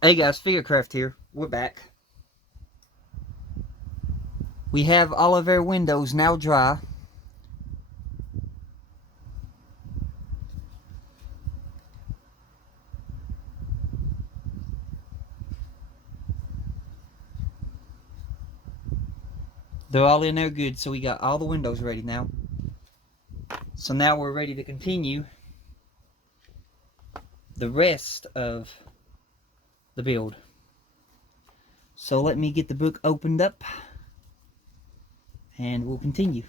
Hey guys, Figurecraft here. We're back. We have all of our windows now dry. They're all in there good, so we got all the windows ready now. So now we're ready to continue the rest of the build. So let me get the book opened up and we'll continue.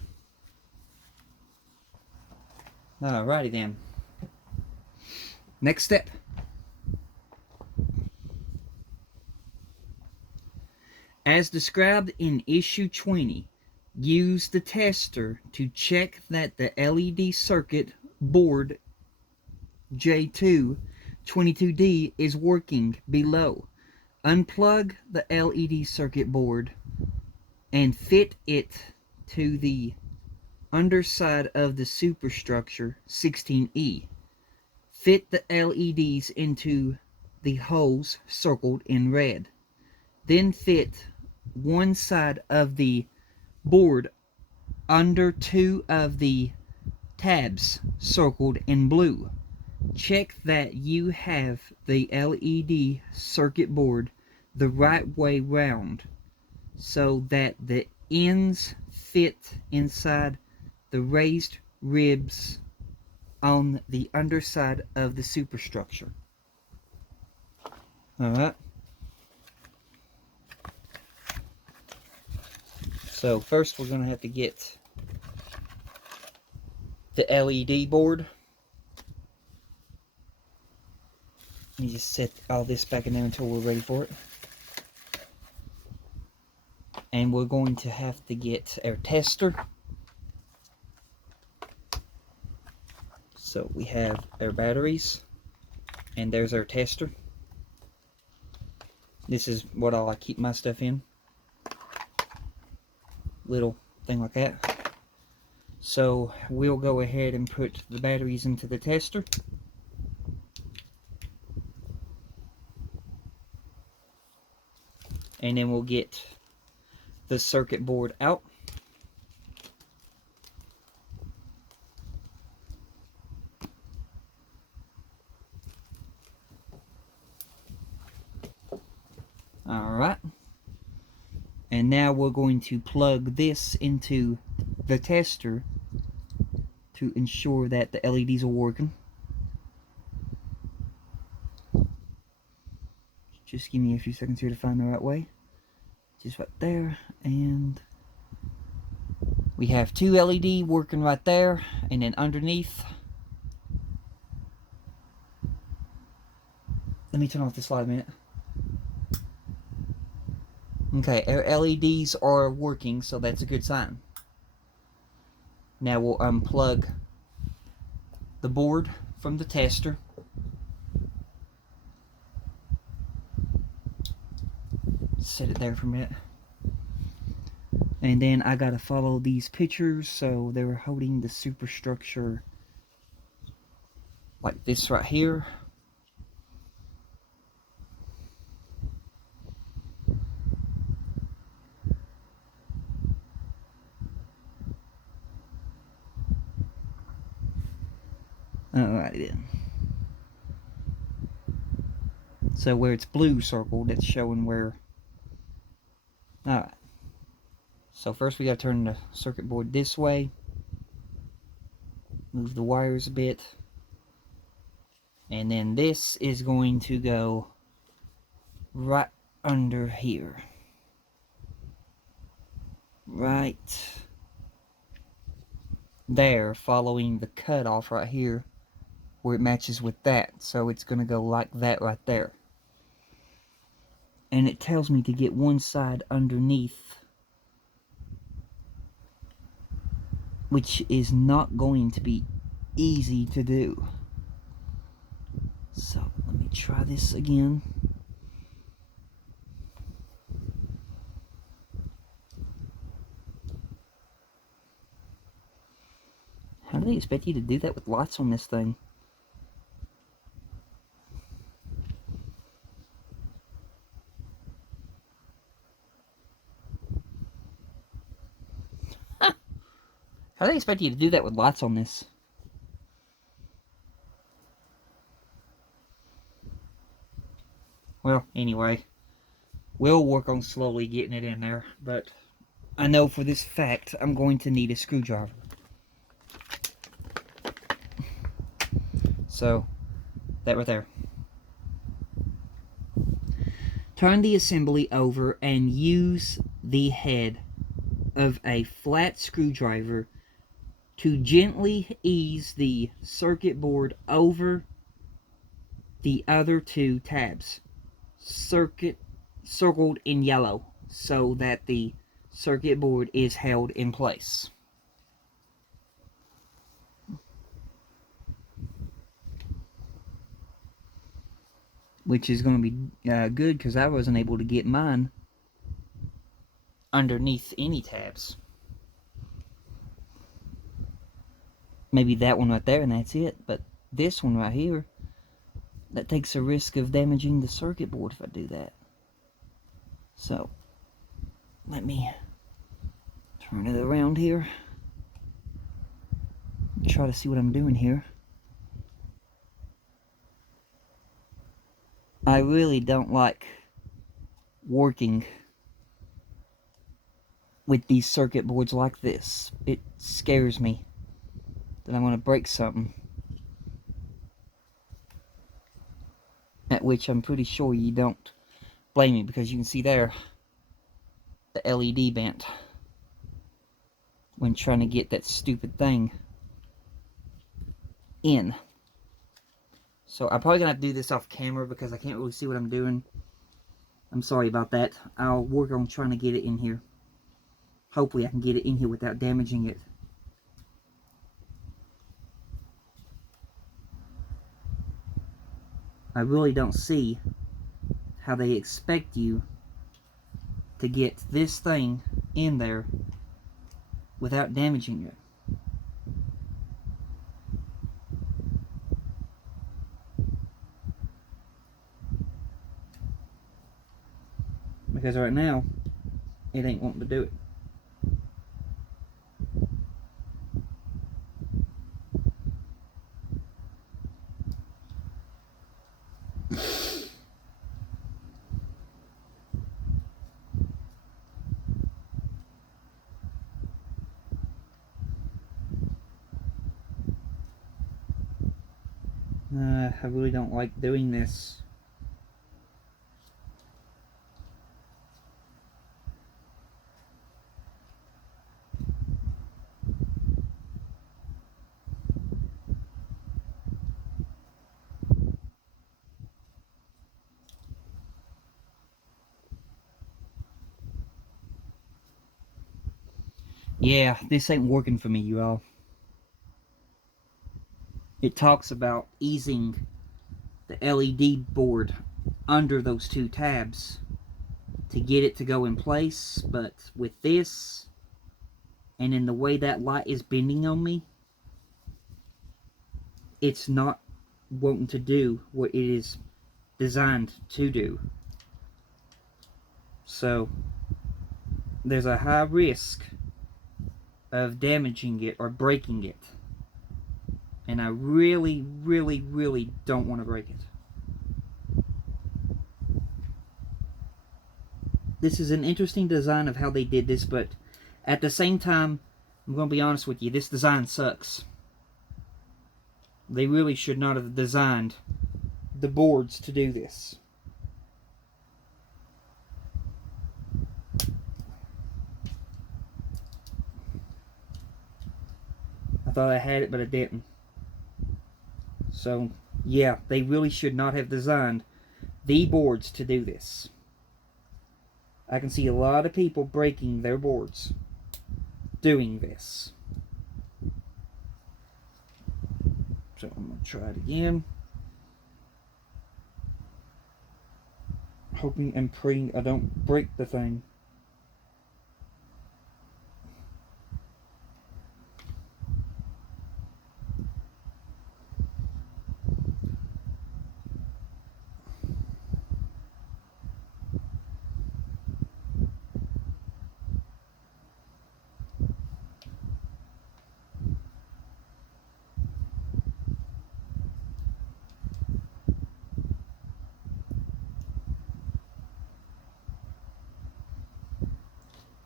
Alrighty then. Next step. As described in issue 20, use the tester to check that the LED circuit board J2 22D is working below. Unplug the LED circuit board and fit it to the underside of the superstructure 16E. Fit the LEDs into the holes circled in red. Then fit one side of the board under two of the tabs circled in blue. Check that you have the LED circuit board the right way round so that the ends fit inside the raised ribs on the underside of the superstructure. Alright. So first we're going to have to get the LED board. Let me just set all this back in there until we're ready for it. And we're going to have to get our tester. So we have our batteries, and there's our tester. This is what I keep my stuff in. Little thing like that. So we'll go ahead and put the batteries into the tester. And then we'll get the circuit board out. Alright. And now we're going to plug this into the tester to ensure that the LEDs are working. Just give me a few seconds here to find the right way. Just right there, and we have two LED working right there, and then underneath, let me turn off this light a minute. Okay, our LEDs are working, so that's a good sign. Now we'll unplug the board from the tester. Set it there for a minute. And then I gotta follow these pictures, so they're holding the superstructure like this right here. Alright then. So where it's blue circled, it's showing where. Alright. So first we gotta turn the circuit board this way. Move the wires a bit. And then this is going to go right under here. Right there, following the cutoff right here where it matches with that. So it's going to go like that right there. And it tells me to get one side underneath, which is not going to be easy to do. So let me try this again. How do they expect you to do that with lights on this thing? How do they expect you to do that with lights on this? Well, anyway, we'll work on slowly getting it in there, but I know for this fact I'm going to need a screwdriver. So, that right there. Turn the assembly over and use the head of a flat screwdriver to gently ease the circuit board over the other two tabs, circled in yellow, so that the circuit board is held in place. Which is going to be good, because I wasn't able to get mine underneath any tabs. Maybe that one right there and that's it, but this one right here, that takes a risk of damaging the circuit board if I do that. So, let me turn it around here. Try to see what I'm doing here. I really don't like working with these circuit boards like this. It scares me that I'm going to break something. At which I'm pretty sure you don't blame me, because you can see there the LED bent when trying to get that stupid thing in. So I'm probably going to have to do this off camera because I can't really see what I'm doing. I'm sorry about that. I'll work on trying to get it in here. Hopefully I can get it in here without damaging it. I really don't see how they expect you to get this thing in there without damaging it. Because right now, it ain't wanting to do it. I really don't like doing this. Yeah, this ain't working for me, you all. It talks about easing the LED board under those two tabs to get it to go in place, but with this, and in the way that light is bending on me, it's not wanting to do what it is designed to do. So, there's a high risk of damaging it or breaking it. And I really, really, really don't want to break it. This is an interesting design of how they did this, but at the same time, I'm going to be honest with you, this design sucks. They really should not have designed the boards to do this. I thought I had it, but I didn't. So, yeah, they really should not have designed the boards to do this. I can see a lot of people breaking their boards doing this. So I'm going to try it again. Hoping and praying I don't break the thing.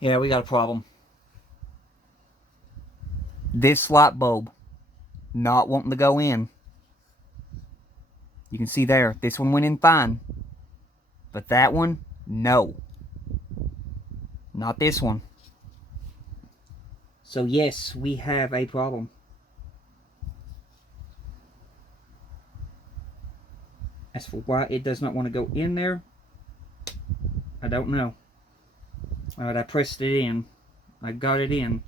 Yeah, we got a problem. This light bulb not wanting to go in. You can see there, this one went in fine. But that one, no. Not this one. So yes, we have a problem. As for why it does not want to go in there, I don't know. Alright, I pressed it in. I got it in.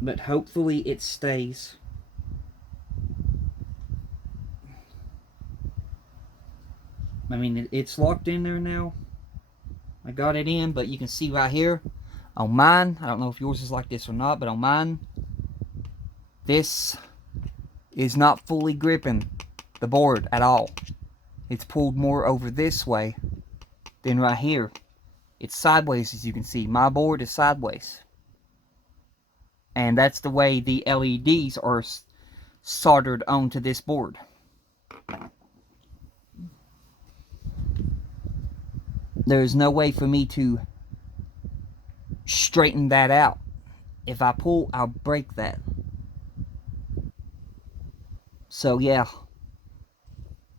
But hopefully it stays. I mean, it's locked in there now. I got it in, but you can see right here on mine, I don't know if yours is like this or not, but on mine, this is not fully gripping the board at all. It's pulled more over this way than right here. It's sideways, as you can see. My board is sideways. And that's the way the LEDs are soldered onto this board. There's no way for me to straighten that out. If I pull, I'll break that. So yeah,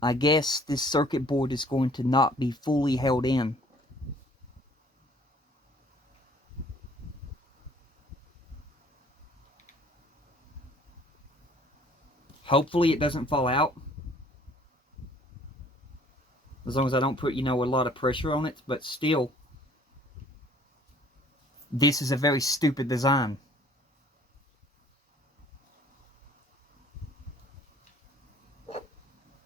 I guess this circuit board is going to not be fully held in. Hopefully it doesn't fall out. As long as I don't put, a lot of pressure on it. But still, this is a very stupid design.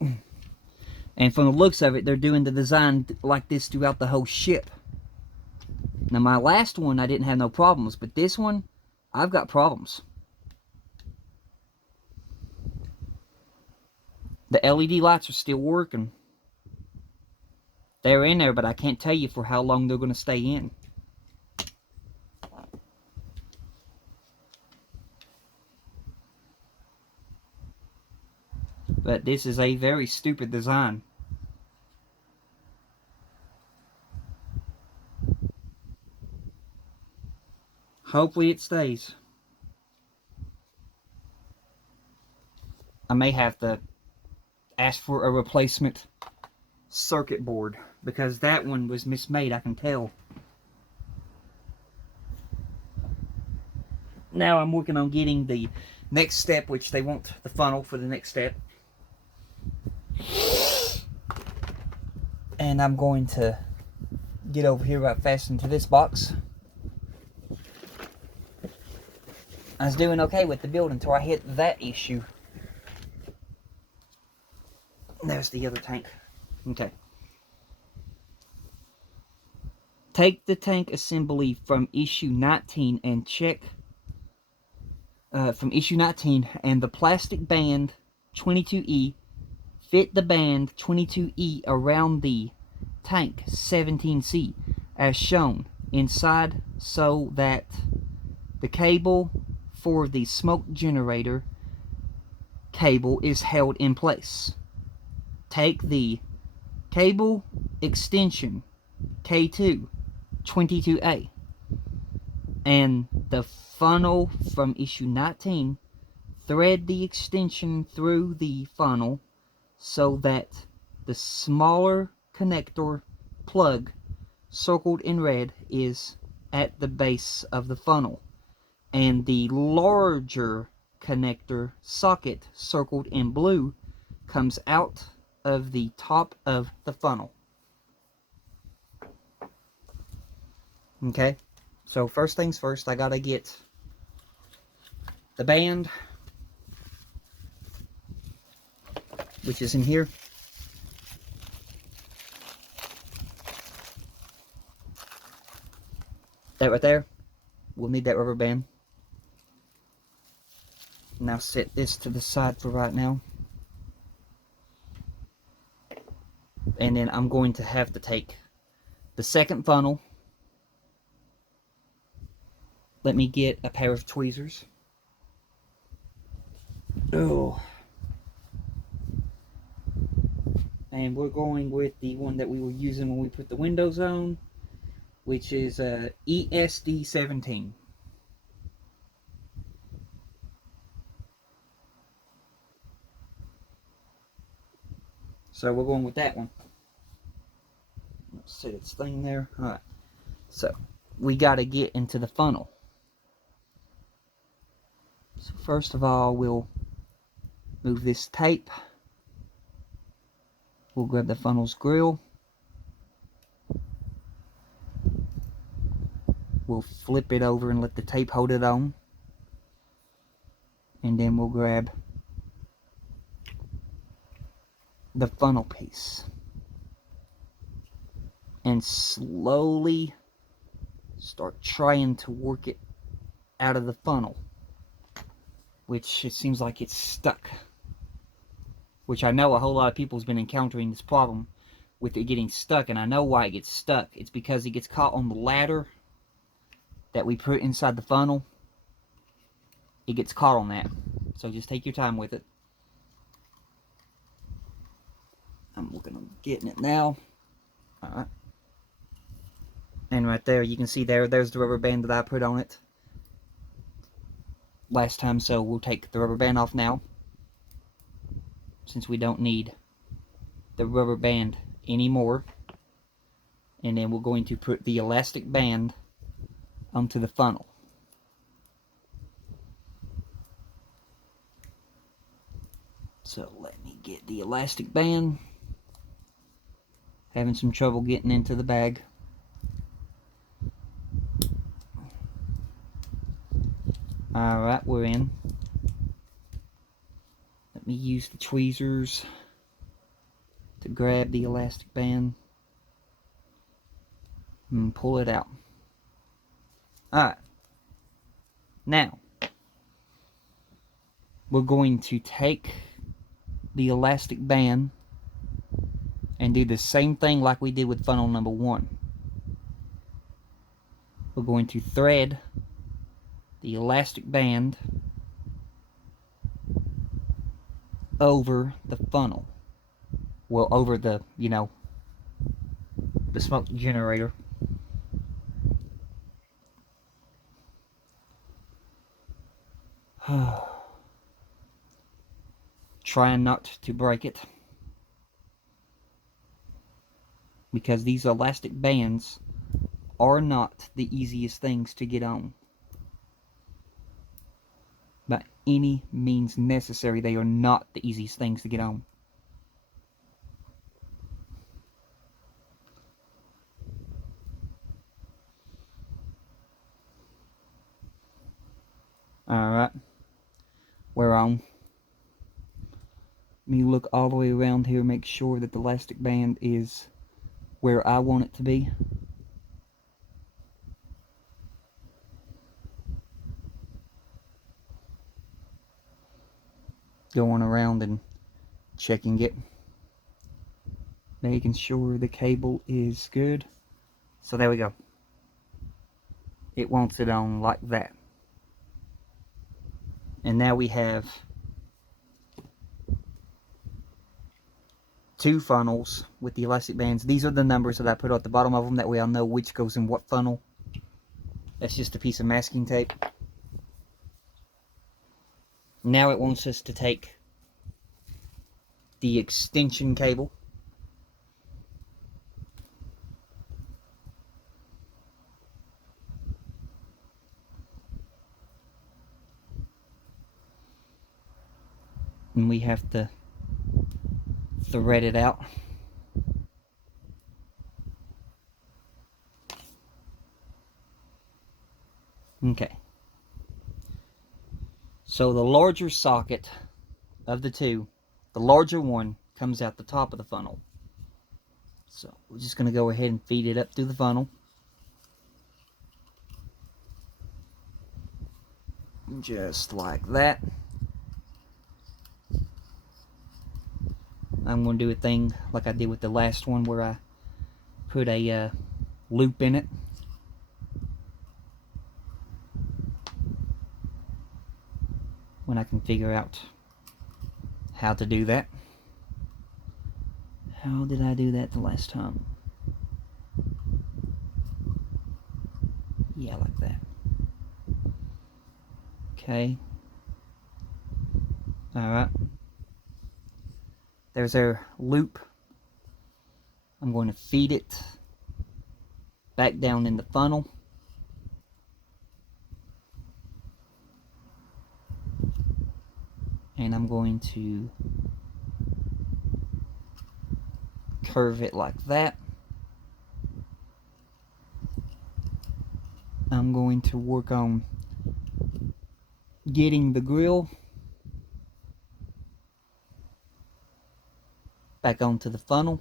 And from the looks of it, they're doing the design like this throughout the whole ship. Now, my last one, I didn't have no problems. But this one, I've got problems. The LED lights are still working. They're in there, but I can't tell you for how long they're going to stay in. But this is a very stupid design. Hopefully it stays. I may have to ask for a replacement circuit board, because that one was mismade, I can tell. Now I'm working on getting the next step, which they want the funnel for the next step. And I'm going to get over here right fast into this box. I was doing okay with the build until I hit that issue. There's the other tank. Okay. Take the tank assembly from issue 19 and check from issue 19 and the plastic band 22E. Fit the band 22E around the tank 17C as shown inside so that the cable for the smoke generator cable is held in place. Take the cable extension K2 22A and the funnel from issue 19, thread the extension through the funnel so that the smaller connector plug circled in red is at the base of the funnel, and the larger connector socket circled in blue comes out of the top of the funnel. Okay, so first things first, I gotta get the band, which is in here. That right there, we'll need that rubber band. Now set this to the side for right now. And then I'm going to have to take the second funnel. Let me get a pair of tweezers. Oh. And we're going with the one that we were using when we put the windows on, which is ESD17. So we're going with that one. Let's set its thing there. Alright. So we got to get into the funnel. So first of all, we'll move this tape. We'll grab the funnel's grill. We'll flip it over and let the tape hold it on. And then we'll grab the funnel piece and slowly start trying to work it out of the funnel, which it seems like it's stuck, which I know a whole lot of people's been encountering this problem with it getting stuck, and I know why it gets stuck. It's because it gets caught on the ladder that we put inside the funnel. It gets caught on that, so just take your time with it. I'm looking at getting it now. Alright. And right there, you can see there's the rubber band that I put on it last time, so we'll take the rubber band off now, since we don't need the rubber band anymore. And then we're going to put the elastic band onto the funnel. So let me get the elastic band. Having some trouble getting into the bag. Alright, we're in. Let me use the tweezers to grab the elastic band and pull it out. Alright. Now, we're going to take the elastic band and do the same thing like we did with funnel number 1. We're going to thread the elastic band over the funnel. Well, over the, the smoke generator. Trying not to break it, because these elastic bands are not the easiest things to get on. By any means necessary, they are not the easiest things to get on. Alright, we're on. Let me look all the way around here, make sure that the elastic band is where I want it to be. Going around and checking it, making sure the cable is good. So there we go. It wants it on like that. And now we have 2 funnels with the elastic bands. These are the numbers that I put at the bottom of them, that way I'll know which goes in what funnel. That's just a piece of masking tape. Now it wants us to take the extension cable and we have to thread it out. Okay. So the larger socket of the 2, the larger one, comes out the top of the funnel. So we're just going to go ahead and feed it up through the funnel. Just like that. I'm going to do a thing like I did with the last one, where I put a loop in it. When I can figure out how to do that. How did I do that the last time? Yeah, like that. Okay. Alright. There's our loop. I'm going to feed it back down in the funnel. And I'm going to curve it like that. I'm going to work on getting the grill back onto the funnel.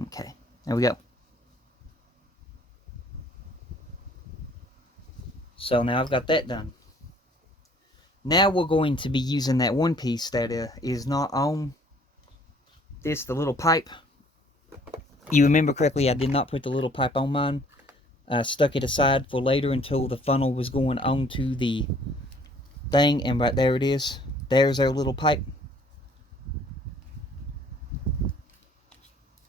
Okay, there we go. So now I've got that done. Now we're going to be using that one piece that is not on this, the little pipe. You remember correctly, I did not put the little pipe on mine. I stuck it aside for later until the funnel was going onto the thing, and right there it is. There's our little pipe.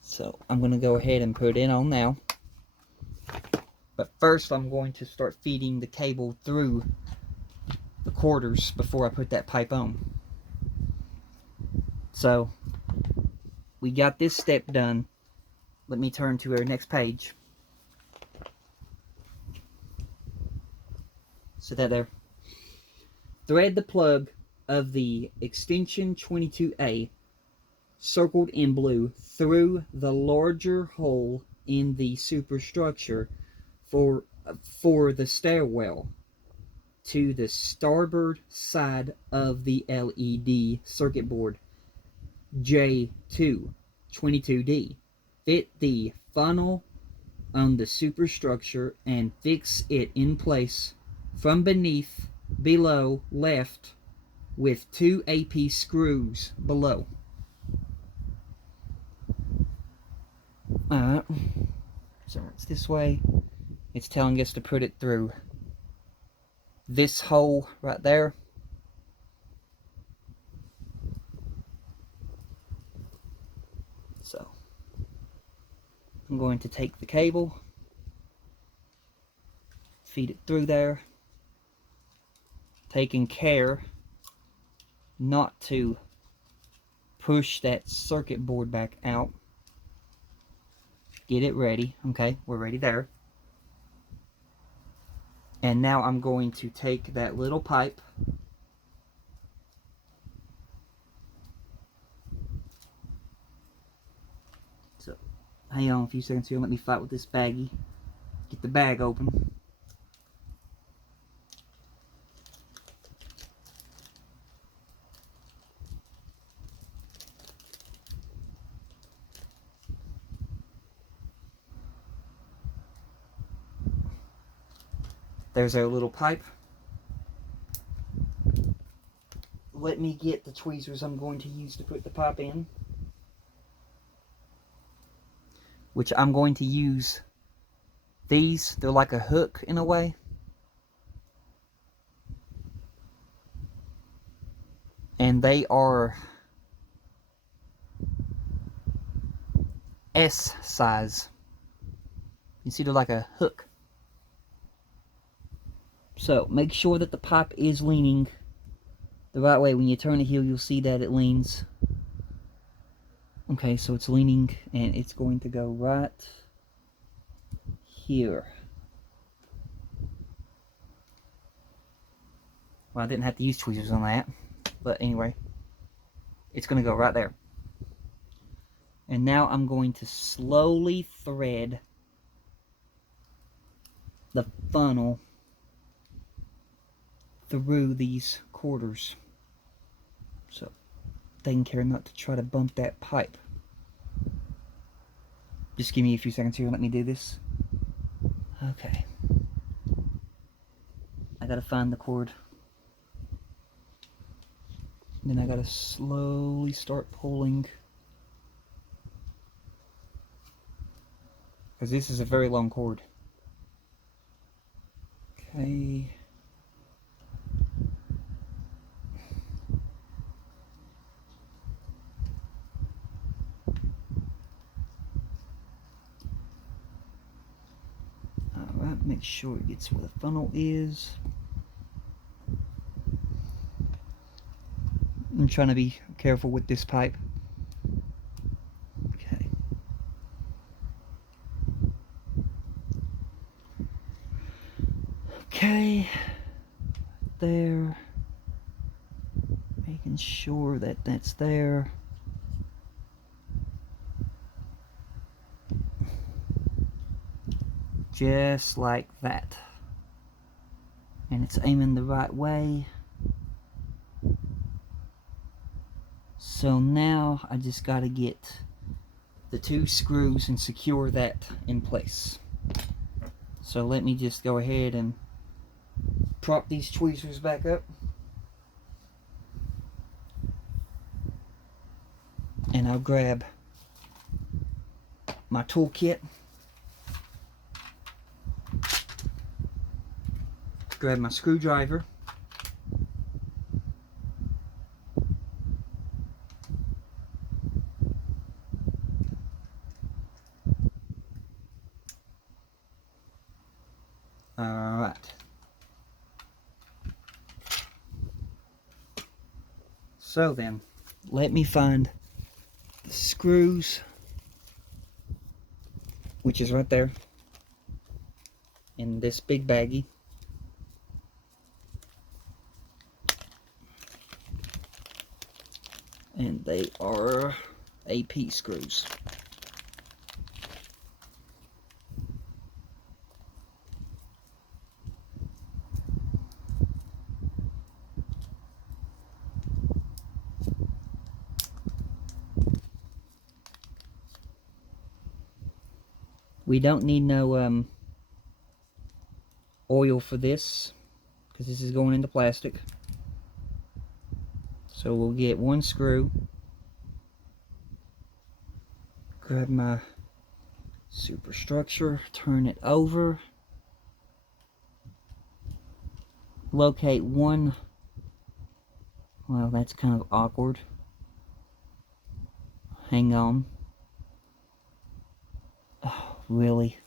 So I'm going to go ahead and put it on now. But first I'm going to start feeding the cable through the quarters before I put that pipe on. So we got this step done. Let me turn to our next page. So that there. Thread the plug of the extension 22A circled in blue through the larger hole in the superstructure for the stairwell to the starboard side of the LED circuit board J2 22D. Fit the funnel on the superstructure and fix it in place from below left with 2 AP screws below. Alright, so it's this way. It's telling us to put it through this hole right there. So I'm going to take the cable, feed it through there, taking care not to push that circuit board back out. Get it ready. Okay, we're ready there. And now I'm going to take that little pipe, so hang on a few seconds here, let me fight with this baggie. Get the bag open. There's our little pipe. Let me get the tweezers I'm going to use to put the pipe in, which I'm going to use these. They're like a hook in a way. And they are S size. You see, they're like a hook. So make sure that the pipe is leaning the right way. When you turn the heel, you'll see that it leans. Okay, so it's leaning, and it's going to go right here. Well, I didn't have to use tweezers on that, but anyway, it's going to go right there. And now I'm going to slowly thread the funnel through these quarters. So, taking care not to try to bump that pipe. Just give me a few seconds here and let me do this. Okay. I gotta find the cord. Then I gotta slowly start pulling. Because this is a very long cord. Okay. Make sure it gets where the funnel is. I'm trying to be careful with this pipe. Okay. Okay. There. Making sure that that's there. Just like that. And it's aiming the right way. So now I just got to get the 2 screws and secure that in place. So let me just go ahead and prop these tweezers back up. And I'll grab my toolkit. Grab my screwdriver. Alright. So then, let me find the screws, which is right there in this big baggie. And they are AP screws. We don't need no oil for this, because this is going into plastic. So we'll get 1 screw, grab my superstructure, turn it over, locate 1, well, that's kind of awkward. Hang on. Oh, really?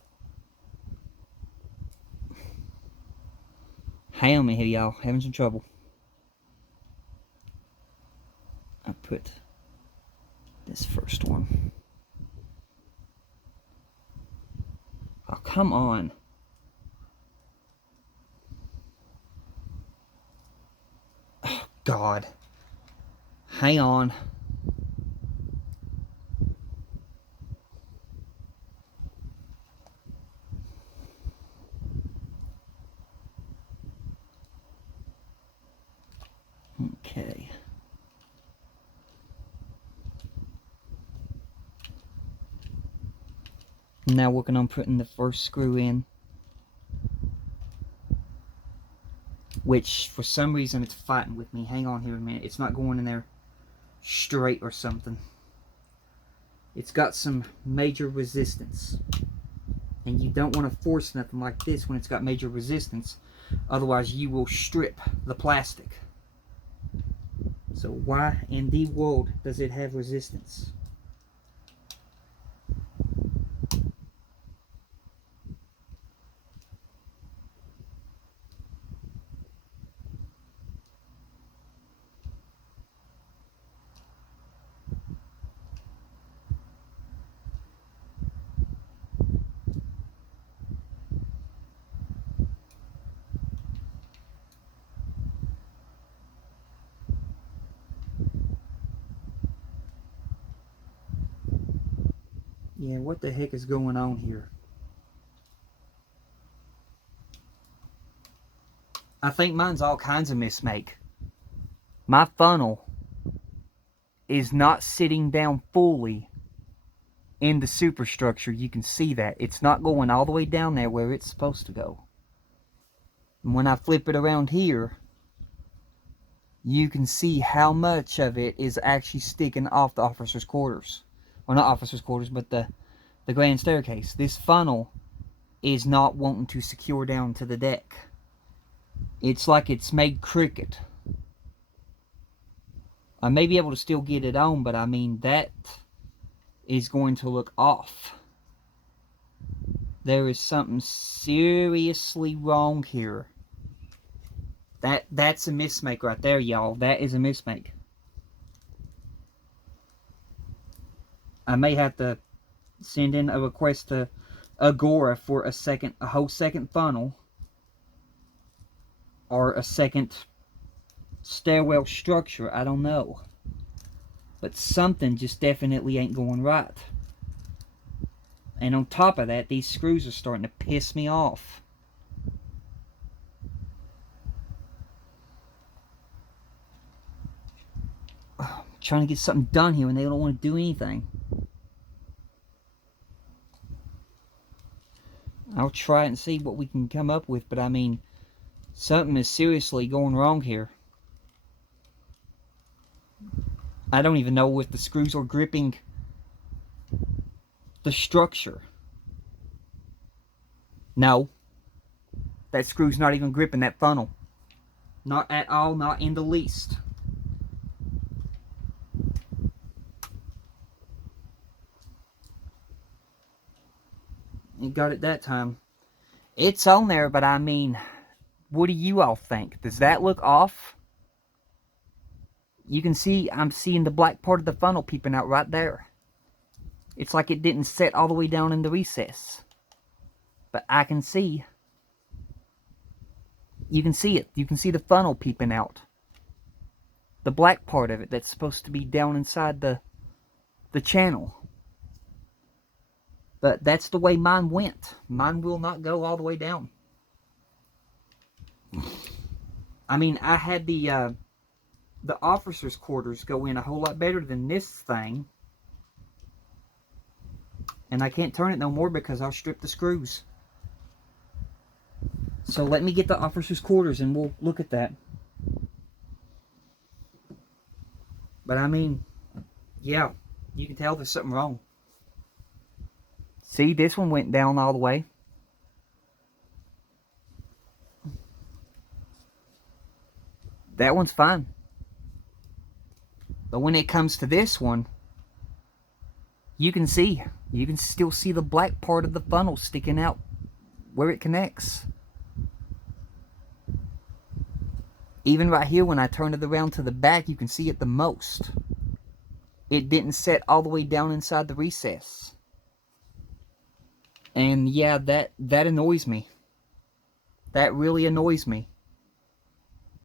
Hang on me here, y'all. Having some trouble. I put this first one. Oh, come on. Oh, God. Hang on. Okay. I'm now working on putting the first screw in, which for some reason it's fighting with me. Hang on here a minute. It's not going in there straight or something. It's got some major resistance, and you don't want to force nothing like this when it's got major resistance, otherwise you will strip the plastic. So why in the world does it have resistance? Yeah, what the heck is going on here? I think mine's all kinds of mismake. My funnel is not sitting down fully in the superstructure. You can see that. It's not going all the way down there where it's supposed to go. And when I flip it around here, you can see how much of it is actually sticking off the officer's quarters. Well, not officer's quarters, but the grand staircase. This funnel is not wanting to secure down to the deck. It's like it's made crooked. I may be able to still get it on, but I mean, that is going to look off. There is something seriously wrong here. That's a mismake right there, y'all. That is a mismake. I may have to send in a request to Agora for a whole second funnel, or a second stairwell structure. I don't know. But something just definitely ain't going right. And on top of that, these screws are starting to piss me off. I'm trying to get something done here and they don't want to do anything. I'll try it and see what we can come up with, but I mean, something is seriously going wrong here. I don't even know if the screws are gripping the structure. No. That screw's not even gripping that funnel. Not at all, not in the least. You got it that time. It's on there, but I mean, what do you all think? Does that look off? You can see, I'm seeing the black part of the funnel peeping out right there. It's like it didn't set all the way down in the recess. But I can see. You can see it. You can see the funnel peeping out. The black part of it that's supposed to be down inside the channel. But that's the way mine went. Mine will not go all the way down. I mean, I had the officers' quarters go in a whole lot better than this thing. And I can't turn it no more because I'll strip the screws. So let me get the officers' quarters and we'll look at that. But I mean, yeah, you can tell there's something wrong. See, this one went down all the way. That one's fine. But when it comes to this one, you can still see the black part of the funnel sticking out where it connects. Even right here, when I turn it around to the back, you can see it the most. It didn't set all the way down inside the recess. And yeah, that annoys me. That really annoys me.